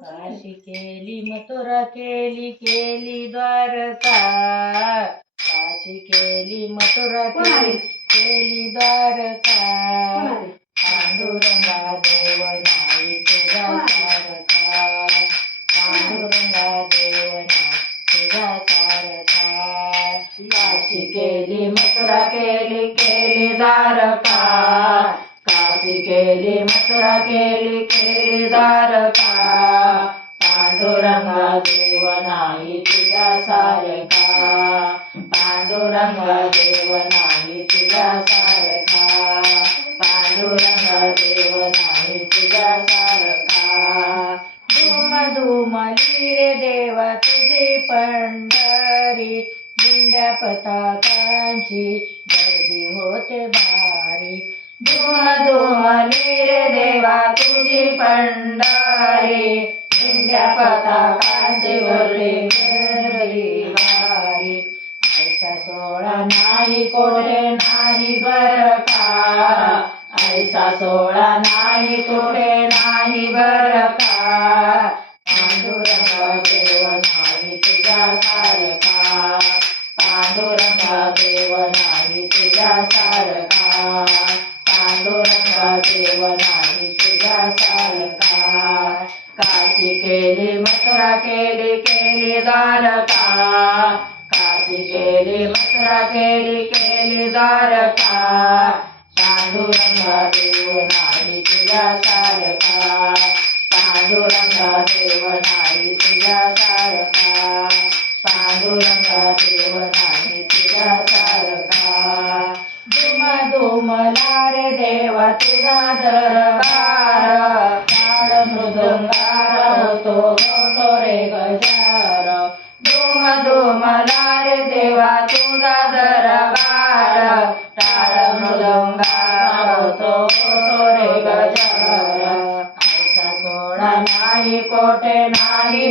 काशी केली मथुरा केली केली द्वारका. काशी केली मथुरा केली केली द्वारका. पांडुरंगा देव नाही तुझा सारखा. पांडुरंगा देव नाही तुझा सारखा. काशी केली मथुरा केली केली द्वारका. काशी केली मथुरा केली केली द्वारका. नाही सारखा. पांडुरंगा देव नाही तुझ्या सारखा. पांडुरंगा देव नाही तुझ्या सारखा. धूम धूमली रे देवा तुझी पंढरी. दिंड्या पताकांची गर्दी होते भारी. धूम धूमली रे देवा तुझी पंढरी. दिंड्या पताकांची गर्दी गर्दी ऐसा सोळा नाही कोठे नाही बर का? ऐसा सोळा नाही कोठे नाही बर का? पांडुरंगा देव नाही तुझ्या सारखा तुझ्या सारखा काशी केली मथुरा केली केली द्वारका. काशी केली मथुरा केली केली द्वारका. पांडुरंगा देव नाही तुझ्या सारखा. पांडुरंगा देव नाही तुझ्या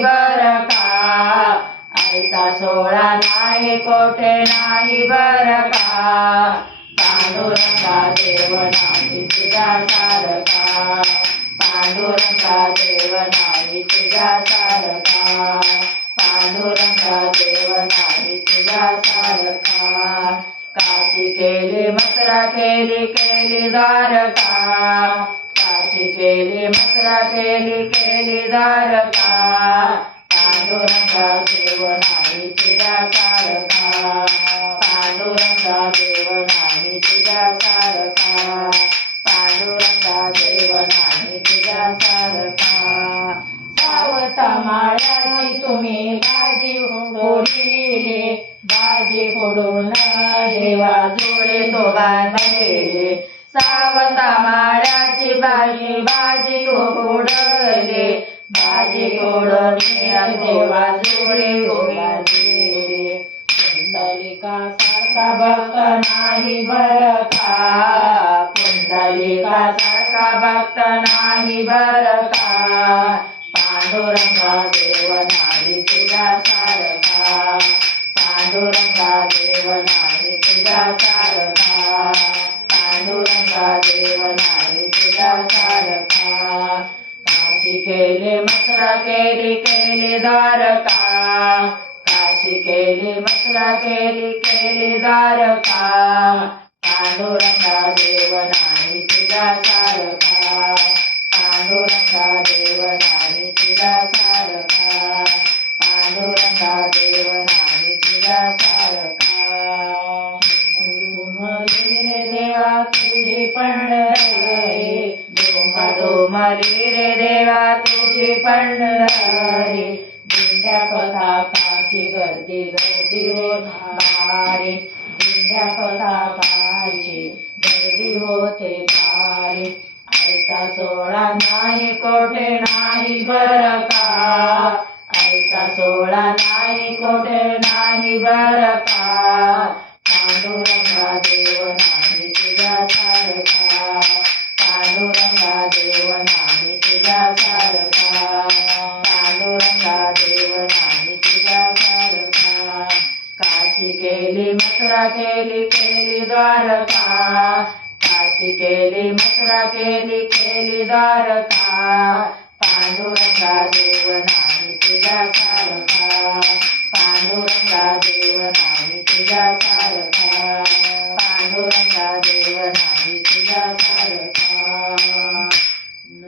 बर का ऐसा सोळा नाही कोठे नाही बर का पांडुरंगा देव नाही तुझ्या सारखा. पांडुरंगा देव नाही तुझ्या सारखा. पांडुरंगा देव नाही तुझ्या सारखा. काशी केली मथुरा केली केली द्वारका. काशी केली मथुरा केली केली द्वारका. सावता माळ्याची तुम्ही बाजी फोडली. बाजी फोडून देवा जोडे तो बांधले सावता माळ्याची बाजी बाजी फोडले. बाजी फोडून देवा जोडे पुंडलिका सारखा भक्त नाही बर का पुंडलिका सारखा भक्त नाही बर का पांडुरंगा देव नाही तुझ्या सारखा. पांडुरंगा देव नाही तुझ्या सारखा. पांडुरंगा देव नाही तुझ्या सारखा. काशी केली मथुरा केली केली द्वारका. काशी केली मथुरा केली केली द्वारका. पांडुरंगा देव नाही तुझ्या सारखा. पांडुरंगा देव नाही तुझ्या सारखा पांडुरंगा देव नाही तुझ्या सारखा. रे देवा तुझी पंढरी डोम डोमली रे देवा तुझी पंढरी. दिंड्या पताकाची गर्दी गर्दी दिंड्या गर्दी होते ऐसा सोळा नाही कोठे नाही बर का? ऐसा सोळा नाही कोठे नाही बर का? पांडुरंगा देव नाही तुझ्या सारखा. पांडुरंगा देव नाही तुझ्या सारखा. पांडुरंगा देव नाही तुझ्या सारखा. काशी केली मथुरा केली केली द्वारका. काशी केली मथुरा केली केली द्वारका पांडुरंगा देव देव नाही तुझ्या सारखा पांडुरंगा देव नाही तुझ्या सारखा